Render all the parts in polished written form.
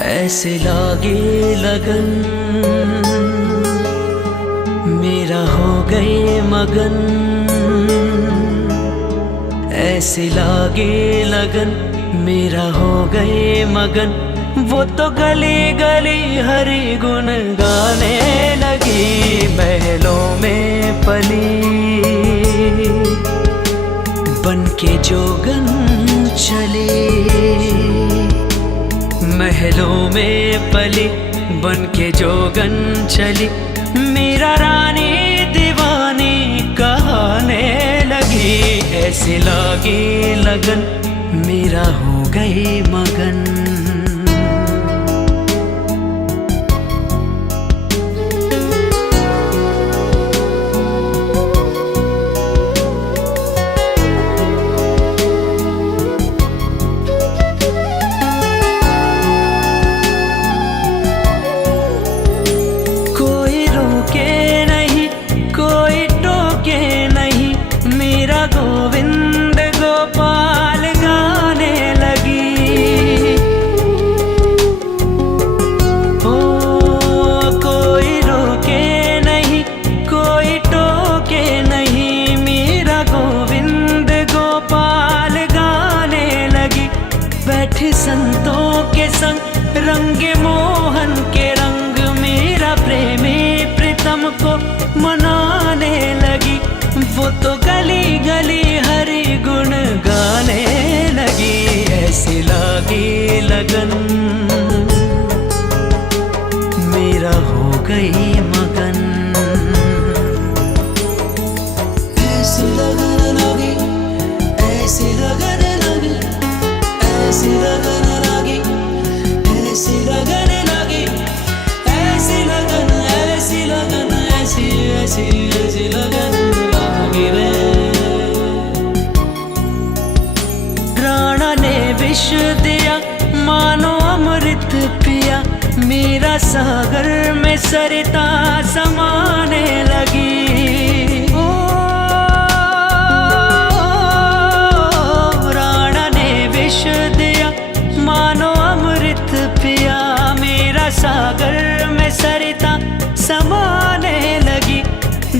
ऐसे लागे लगन मेरा हो गए मगन। ऐसे लागे लगन मेरा हो गए मगन। वो तो गली गली हरि गुण गाने लगी। महलों में पली बन के जोगन चले। महलों में पली बन के जोगन चली। मेरा रानी दीवानी कहाने लगी। ऐसे लागे लगन मेरा हो गई मगन। गोविंद गोपाल गाने लगी। ओ कोई रोके नहीं कोई टोके नहीं। मेरा गोविंद गोपाल गाने लगी। बैठे संतों के संग रंगे मोहन के रंग। मेरा प्रेमी प्रीतम को मनाने लगी। वो तो गली गली हरि गुण गाने लगी। ऐसे लागी लगन मेरा हो गई मगन। ऐसी लगन लगी ऐसी लगन लगी ऐसी लगन लगी ऐसी लगन लगी ऐसी लगन ऐसी लगन ऐसी ऐसी ऐसी लगन। प्राणा ने विष दिया मानो अमृत पिया। मेरा सागर में सरिता समाने लगी। ओ प्राणा ने विष दिया मानो अमृत पिया। मेरा सागर में सरिता समाने लगी।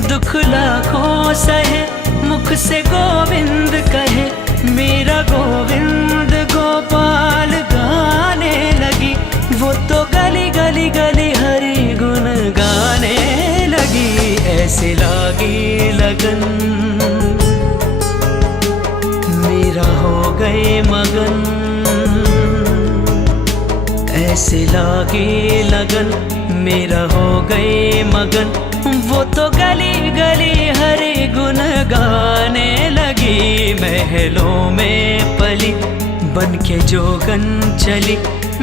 दुख लाखों सहे मुख से गोविंद कहे। मेरा गोविंद गोपाल गाने लगी। वो तो गली गली गली हरि गुण गाने लगी। ऐसे लागी लगन मेरा हो गए मगन। ऐसे लागी लगन मेरा हो गए मगन। वो तो गली गली हरि गुण गाने लगी। महलों में पली बन के जोगन चली।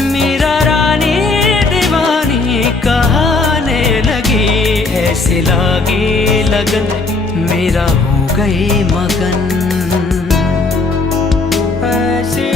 मेरा रानी दीवानी कहाने लगी। ऐसे लागी लगन मेरा हो गई मगन। ऐसे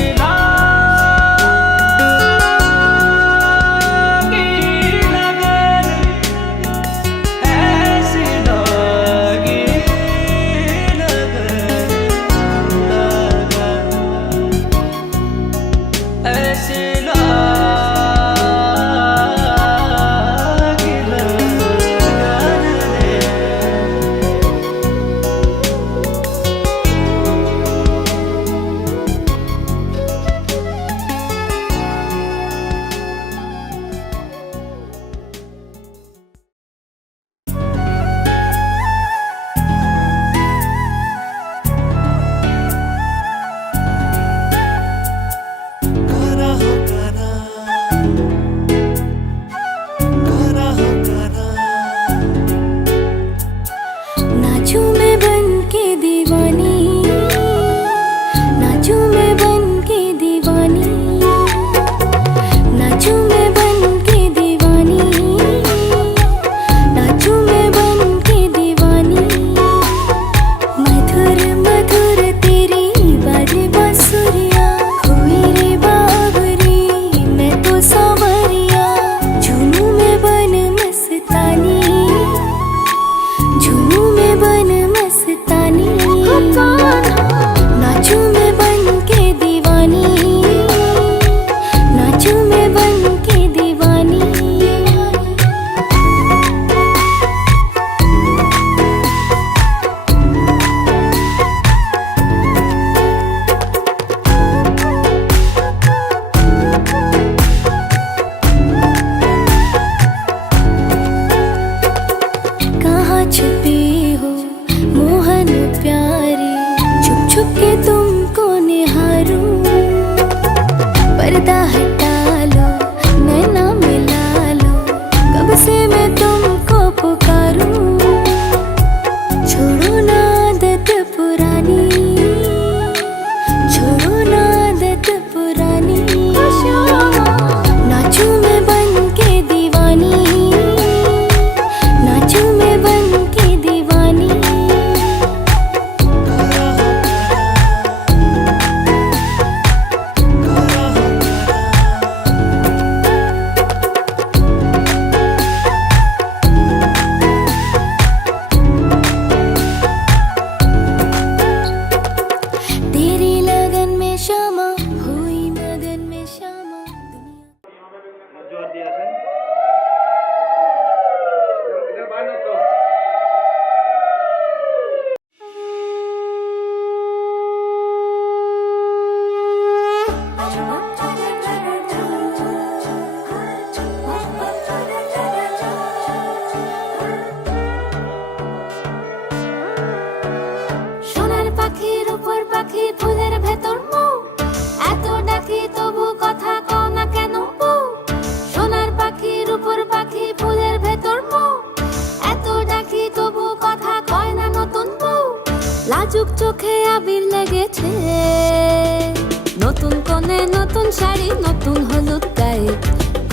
নতুন কোণে নতুন শাড়ি, নতুন হলুদ গায়ে,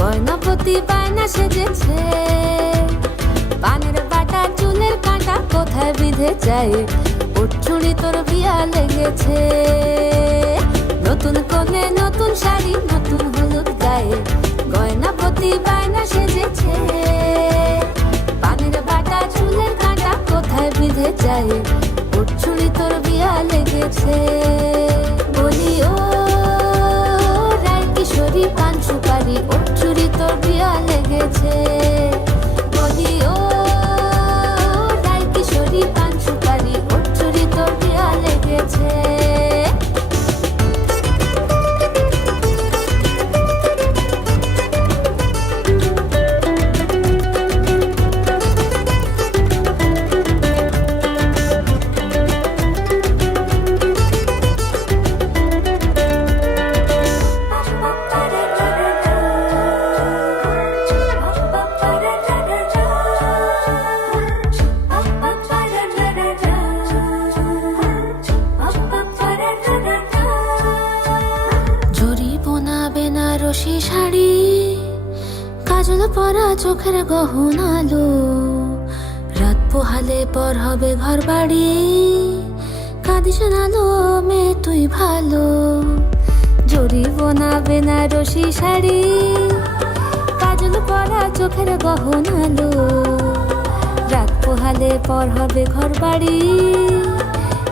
গয়নাপতি বায়না সেজেছে। পানের বাটা চুলের কাঁটা কোথায় বিঁধে যায়, ওর চুড়ি তোর বিয়া লেগেছে। নতুন কোণে নতুন শাড়ি, নতুন হলুদ গায়ে, গয়নাপতি বায়না সেজেছে। পানের বাটা চুলের কাঁটা কোথায় বিঁধে যায়, ওর চুড়ি তোর বিয়া লেগেছে। বলি ও রায় কিশোরী পান সুপারি, ওর চুড়ি তোর বিয়া লেগেছে। বলি ও রায় কিশোরী পান সুপারি, ওর চুড়ি তোর বিয়া লেগেছে। বেনারসি শাড়ি, কাজল পরা চোখের গহনালো, রাত পোহালে পর হবে ঘর বাড়ি, কাঁদিস নালো মেয়ে তুই ভালো। জরি বোনা বেনারসি শাড়ি, কাজল পরা চোখের গহনালো, রাত পোহালে পর হবে ঘর বাড়ি,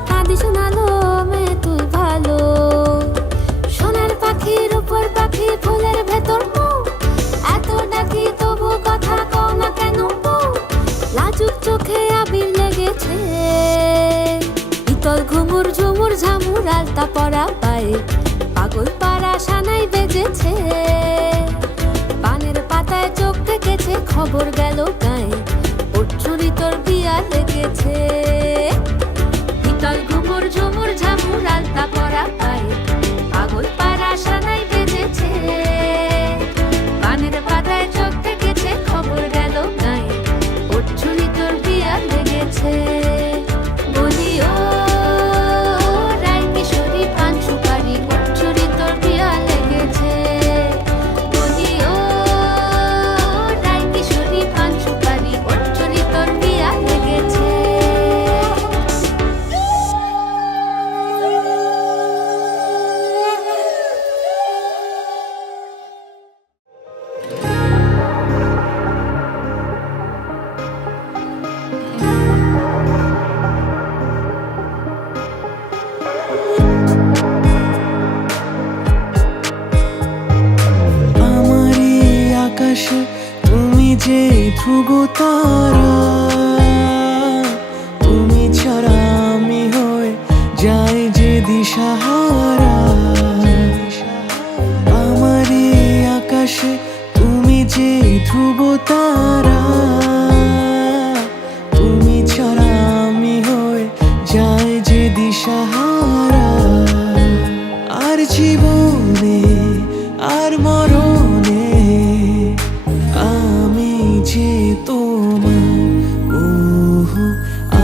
কাঁদিস নালো মেয়ে তুই ভালো। সোনার পাখির উপর পাখি, ফুলের ভেতর মৌ, এত ডাকি তবু কথা কও না কেন বউ। লাজুক চোখে আবির লেগেছে, ইতল ঘুমুর ঝুমুর ঝামুর আলতা পরা পায়ে, পাগল পাড়া সানাই বেজেছে। পানের পাতায় চোখ থেকেছে, খবর গেল গায়ে, ওর চুড়ি তোর বিয়া লেগেছে। ইতল ঘুমুর ঝুমুর ঝামুর আলতা পরা পায়ে, পাগল পাড়া সানাই বেজেছে। পানের পাতায় চোখ থেকেছে, খবর গেল গায়ে, ওর চুড়ি তোর বিয়া লেগেছে। বলি ও রায় কিশোরী পান সুপারি, ওর চুড়ি তোর বিয়া লেগেছে। বলি ও রায় কিশোরী পান সুপারি, ওর চুড়ি তোর বিয়া লেগেছে। আমারই আকাশে তুমি যে ধ্রুব তারা, তুমি ছাড়া আমি হয়ে যাই যে দিশাহারা। আমারই আকাশে তুমি যে ধ্রুব তারা, তুমি ছাড়া আমি হয়ে যাই যে দিশাহারা। আর জীবনে আর মরণে আমি যে তোমার, ওহো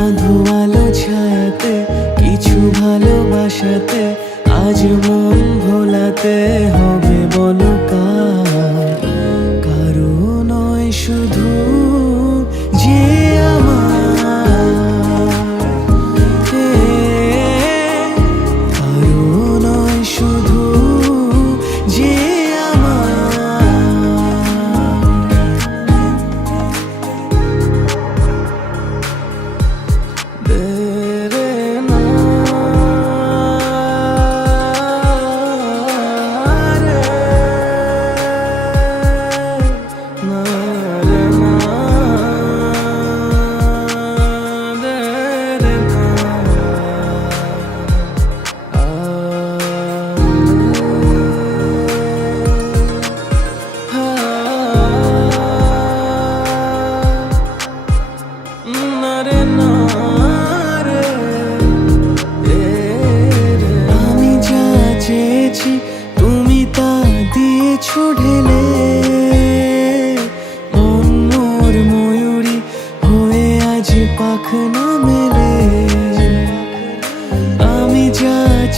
আধো আলো ছায়াতে কিছু ভালোবাসাতে, আজ মন ভোলাতে হবে বলো কার। কারো নয় শুধু যে আমার, কারো নয় শুধু যে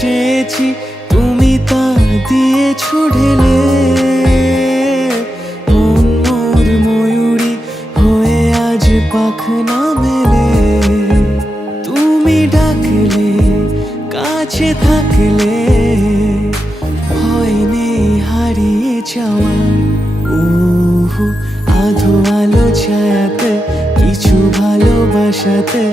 চেয়েছি তুমি তা দিয়েছো ঢেলে, মন মোর ময়ূরী হয়ে আজ পাখনা মেলে। তুমি ডাকলে কাছে থাকলে ভয় নেই হারিয়ে যাওয়ার। ওহো আধো আলো ছায়াতে কিছু ভালোবাসাতে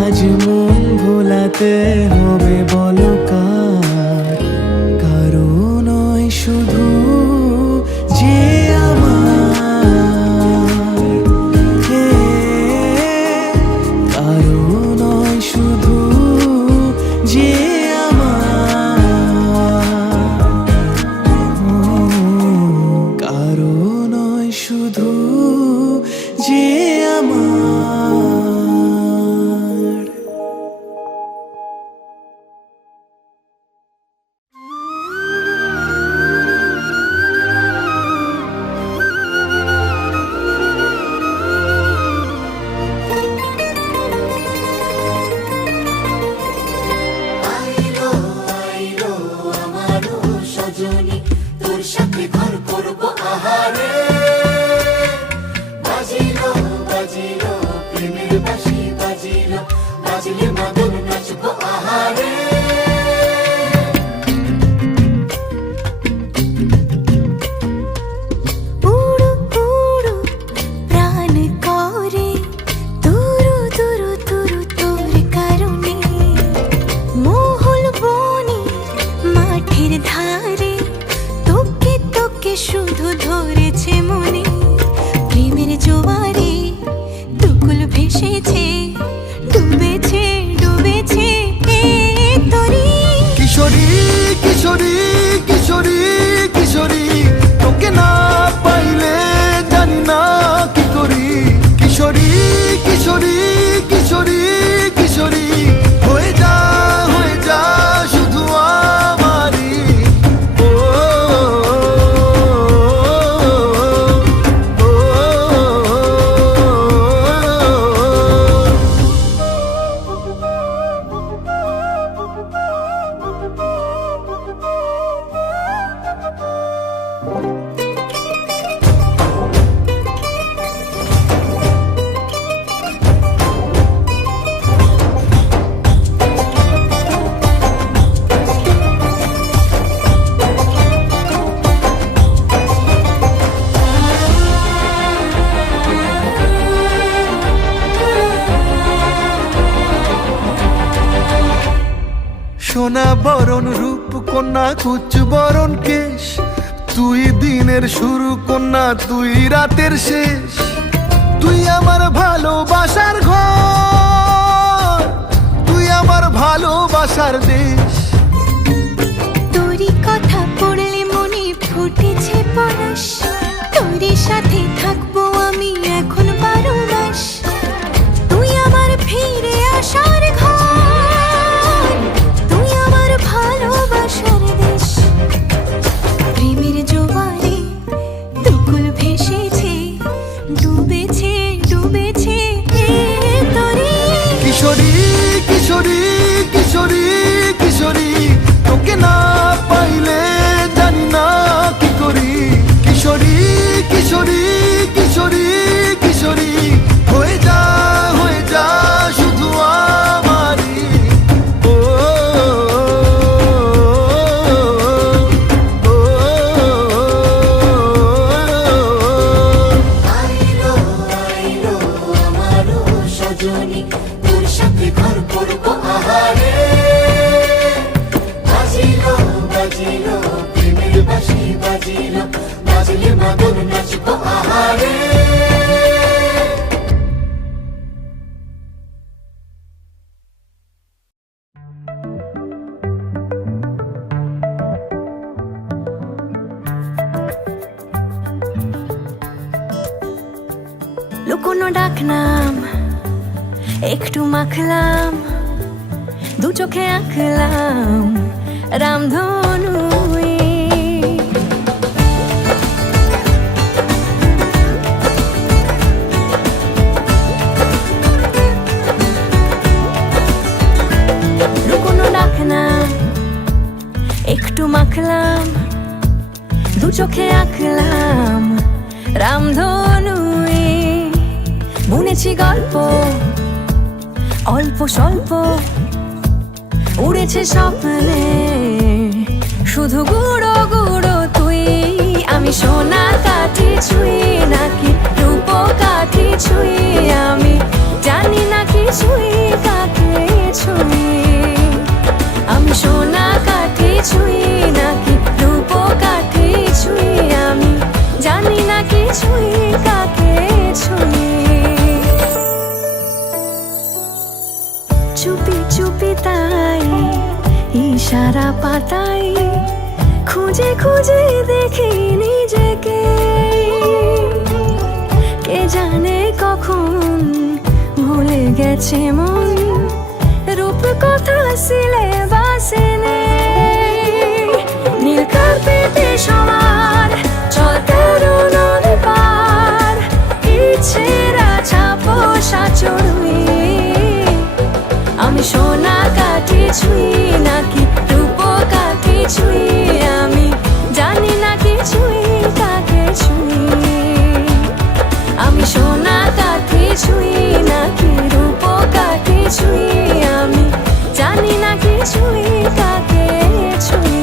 আজ মন ভোলাতে হবে বলো কার? কারো নয় শুধু যে আমার, হে, কারো নয় শুধু যে আমার, কারো নয় শুধু যে আমার। আইলো আইলো আমারও সজনী, তোর সাথে ঘর করবো আহারে। বাজিলো বাজিলো প্রেমের বাঁশি বাজিলো, বাজলে মাদল নাচবো আহারে। উড়ু উড়ু প্রাণ করে তুরু তুরু তুরু তোর কারণে, মহল বনে মাঠের ধারে তোকে তোকে শুধু ধরেছে মনে। প্রেমের জোয়ারে দুকুল ভেসেছে, ডুবেছে ডুবেছে এ তরি। কিশোরী কিশোরী কিশোরী কিশোরী, তোকে না পাইলে জানি না কি করি। কিশোরী কিশোরী কিশোরী কিশোরী, হয়ে যা শুধু আমারই। ও, ও, ও, সোনা বরণ রূপ কন্যা কুচ বরণ কেশ, তুই দিনের শুরু কন্যা তুই রাতের শেষ। তুই আমার ভালোবাসার ঘর, তুই আমার ভালোবাসার দেশ। তোরই কথা পড়লে মনে ফুটেছে পরশ, তোরই সাথে থাকবো আমি এখন 12 মাস। তুই আমার ফিরে আসার ঘর, তুই আমার ভালোবাসার দেশ। প্রেমের জোয়ারে দুকুল ভেসেছে, ডুবেছে ডুবেছে এ তরি। কিশোরী কিশোরী কিশোরী কিশোরী, তোকে না পাইলে জানি না কি করি। কিশোরী কিশোরী কিশোরী কিশোরী, হয়ে যা শুধু আমারই। ও, ও, ও, আইলো আইলো আমারও সজনী, তোর সাথে ঘর করবো আহারে। বাজিলো বাজিলো প্রেমের বাঁশি বাজিলো, বাজলে মাদল নাচবো আহারে। লুকোনো ডাকনাম একটু মাখলাম, দু চোখে আঁকলাম রামধনু। লুকোনো ডাকনাম একটু মাখলাম, দু চোখে আঁকলাম রামধনু, বুনেছি গল্প অল্প স্বল্প, উড়েছে স্বপ্নে শুধু গুঁড়ো গুঁড়ো তুই। আমি সোনা কাঠি ছুঁই নাকি রূপ কাঠি ছুঁই, আমি জানি না কি ছুঁই কাকে ছুঁই। আমি সোনা কাঠি ছুঁই নাকি রূপ কাঠি ছুঁই, আমি জানি না কি ছুঁই কাকে ছুঁই। চুপি চুপি তাই ইশারা পাতাই, খুঁজে খুঁজে দেখি নিজেকে। কে জানে কখন ভুলে গেছে মন, রূপ কথা সিলেবাসে নেই। নীল কার্পেটে সবার চল তেরো নদী পার, ইচ্ছেরা ছাপোষা চড়ুই। আমি সোনা কাঠি ছুঁই নাকি রূপ কাঠি ছুঁই, আমি জানি না কি ছুঁই কাকে ছুঁই। আমি সোনা কাঠি ছুঁই নাকি রূপ কাঠি ছুঁই, আমি জানি না কি ছুঁই কাকে ছুঁই।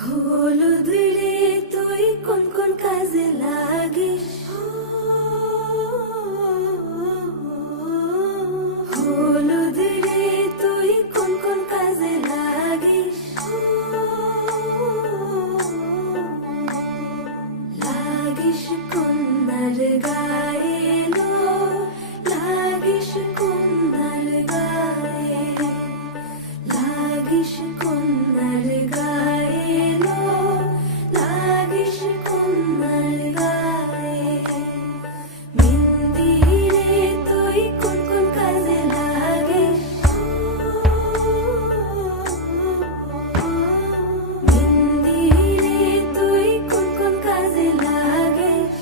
হলুদ রে তুই কোন কোন কাজে লাগিস, হলুদ রে তুই কোন কোন কাজে লাগিস। লাগিস কন্যার গায়ে লো, লাগিস কন্যার গায়ে, লাগিস কন্যার গায়ে লো, লাগিস কন্যার গায়ে। মেহেন্দি রে তুই কোন কোন কাজে লাগিস, মেহেন্দি রে তুই কোন কোন কাজে লাগিস।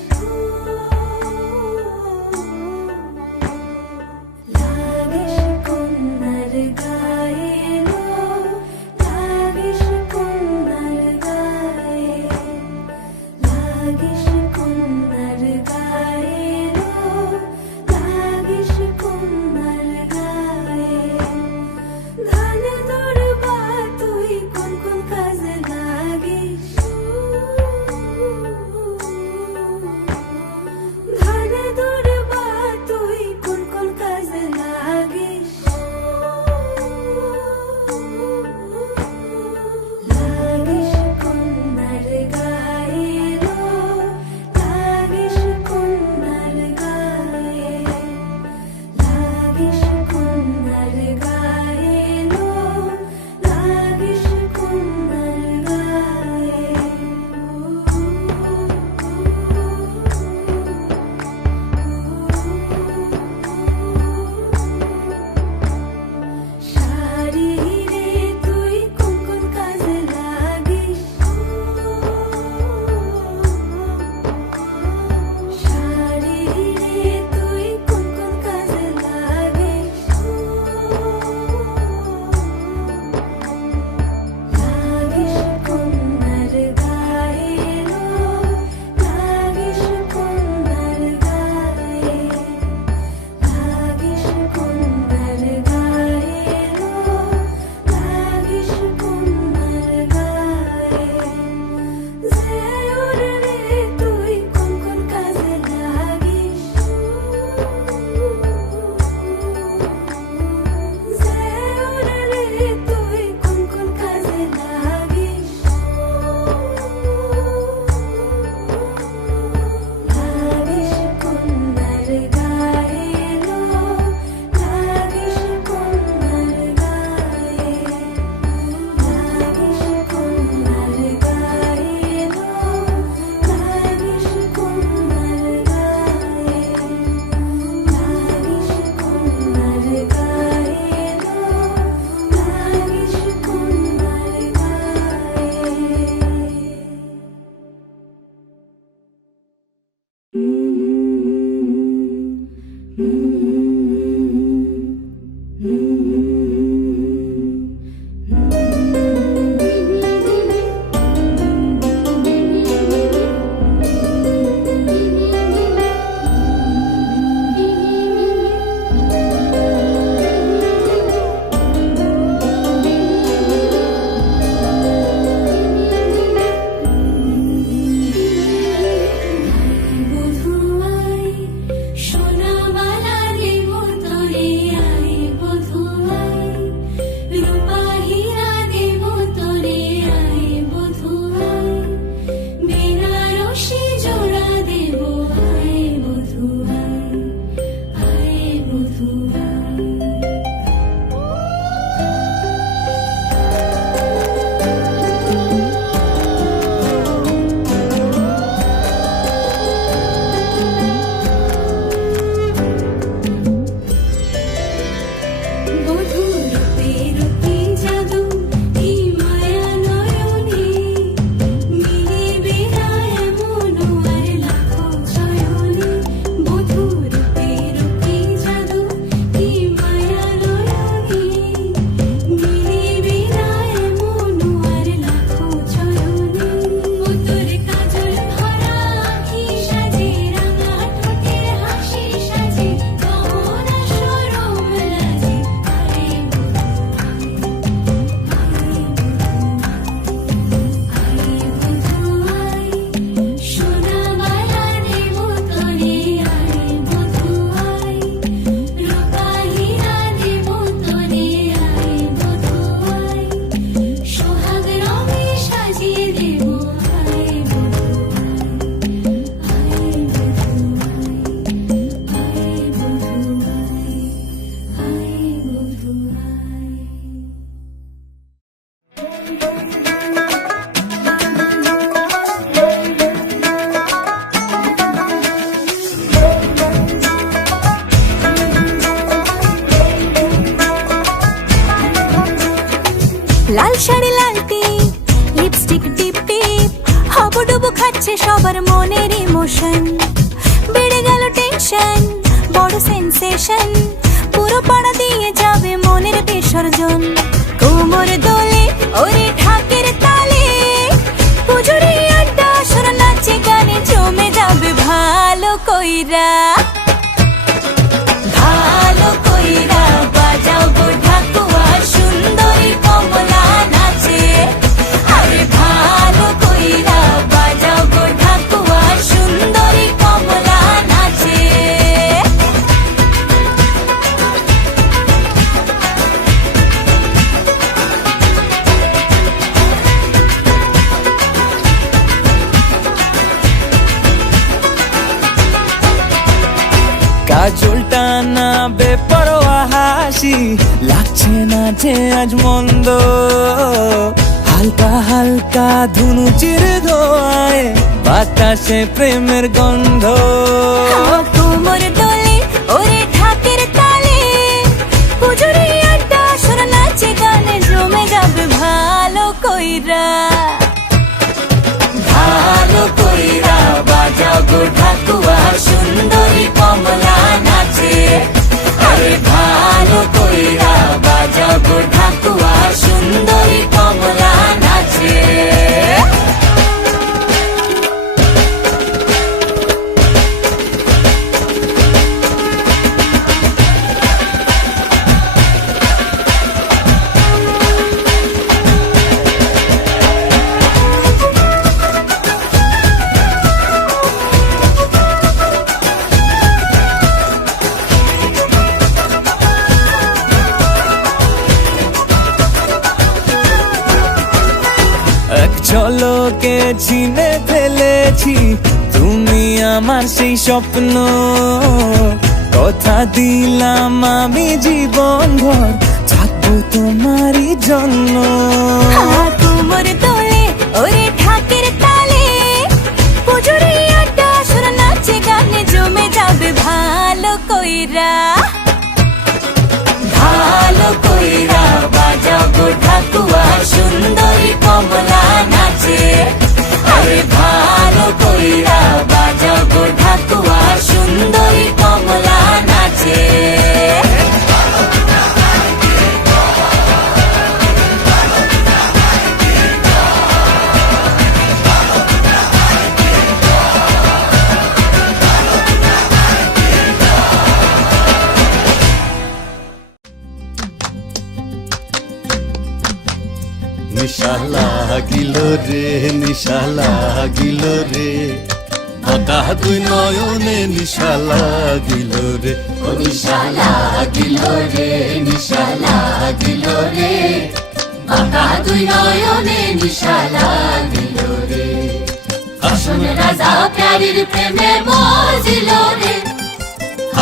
লাগিস কন্যার গায়ে লো, লাগিস কন্যার লাল শাড়ি লাল টিপ লিপস্টিক টিপ টিপ হাবুডুবু খাচ্ছে সবার মনের ইমোশন বেড়ে গেল টেনশন বড় সেন্সেশন পুরো পাড়া দিয়ে যাবে মনের বিসর্জন কোমর দোলে ওরে ঢাকের তালে পুজোরে আড্ডা আসর নাচে গানে জমে যাবে ভালো কইরা ভালো কইরা বাজাও গো ঢাকুয়া সুন্দরী কমলা নাচে আরে ভালো কইরা বাজাও গো ঢাকুয়া সুন্দরী কমলা নাচে কাজলটা না বেপরোয়া হাসি লাগছে না যে আজ মন্দ হালকা হালকা ধুনুচির ধোয়ায় বাতাসে প্রেমের গন্ধ কোমর দোলে ওরে ঢাকের তালে পুজোরে আড্ডা আসর নাচে গানে জমে যাবে ভালো কইরা ভালো কইরা বাজাও গো ঢাকুয়া সুন্দরী কমলা নাচে আরে ভালো কইরা বাজাও গো ঢাকুয়া সুন্দরী কমলা নাচে এক ঝলকে চিনে ফেলেছি তুমি আমার সেই স্বপ্ন কথা দিলাম আমি জীবন ভর থাকবো তোমারই জন্য কোমর দোলে ওরে ঢাকের তালে পুজোরে আড্ডা আসর নাচে গানে জমে যাবে ভালো কইরা ভালো কইরা বাজাও গো ঢাকুয়া সুন্দরী কমলা নাচে আরে ভালো কইরা বাজাও গো ঢাকুয়া সুন্দরী কমলা নাচে নিশা লাগিল রে নিশা লাগিল রে আকা দুই নয়নে নিশা লাগিল রে ও নিশা লাগিল রে নিশা লাগিল রে আকা দুই নয়নে নিশা লাগিল রে আসন রাজা প্যারির প্রেমে মজিল রে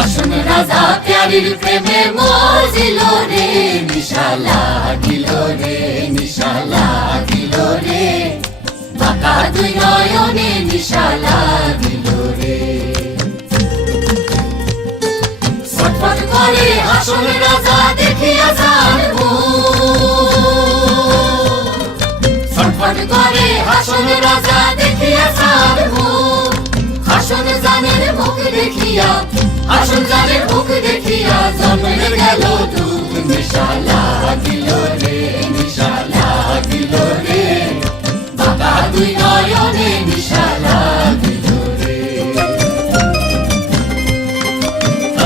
আসন রাজা প্যারির প্রেমে মজিল রে নিশা লাগিল রে নিশা লাগিল রে বাঁকা দুই নয়নে নিশা লাগিল রে ছটফট করে আসন রাজা দেখিয়া যান ছটফট করে আসন রাজা দেখিয়া যান আসন জানের মুখ দেখিয়া আসন জানের মুখ দেখিয়া জন্মে গেল দুঃখ নিশা লাগিল রে নিশা লাগিল রে বাঁকা দুই নয়নে নিশা লাগিল রে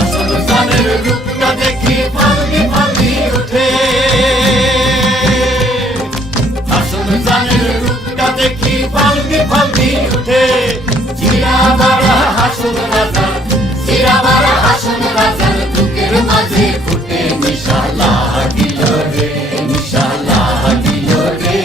আসল জানের রূপটা দেখি ফাল্লি ফাল্লি উঠে আসল জানের রূপটা দেখি ফাল্লি ফাল্লি উঠে জিরা বাড়া হাসন রাজা জিরা বাড়া হাসন রাজার বুকের মাঝে ফুটে নিশা লাগিল রে নিশা লাগিল রে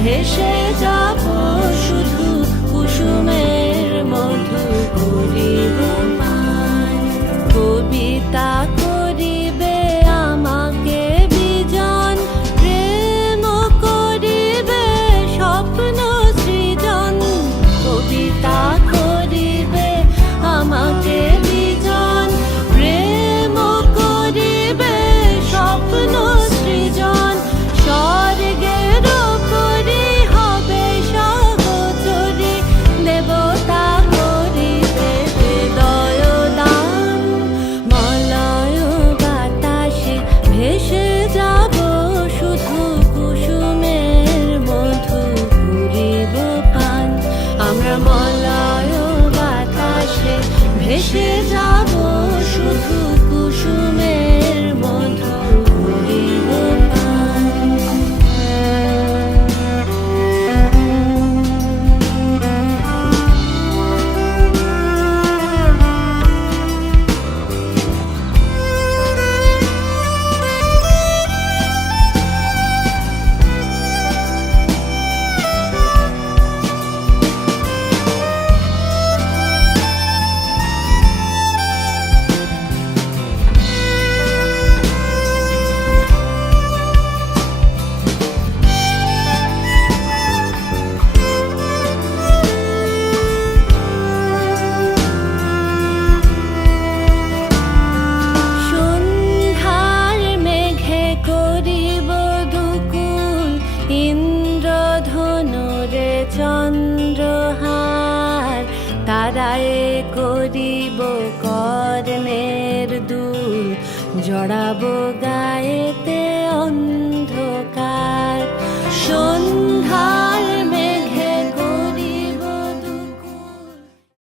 ভেসে যাব শুধু কুসুমের মধু করিব পান কবিতা করিবে আমাকে বিজন প্রেম করিবে স্বপ্ন সৃজন কবিতা করিবে আমাকে বিজন প্রেম করিবে স্বপ্ন সৃজন স্বর্গের করি হবে সহচরী দেবতা করিবে হৃদয় দান মলয় বাতাসে ভেসে যাব শুধু কুসুমের মধু করিব পান আমরা মলয় বাতাসে ভেসে যাব শুধু কুসুমের মধু করিব পান সন্ধ্যার মেঘে করিব দুকুল ইন্দ্রধনুরে চন্দ্রহার তারায় করিব কর্ণের দুল জড়াবো গায়ে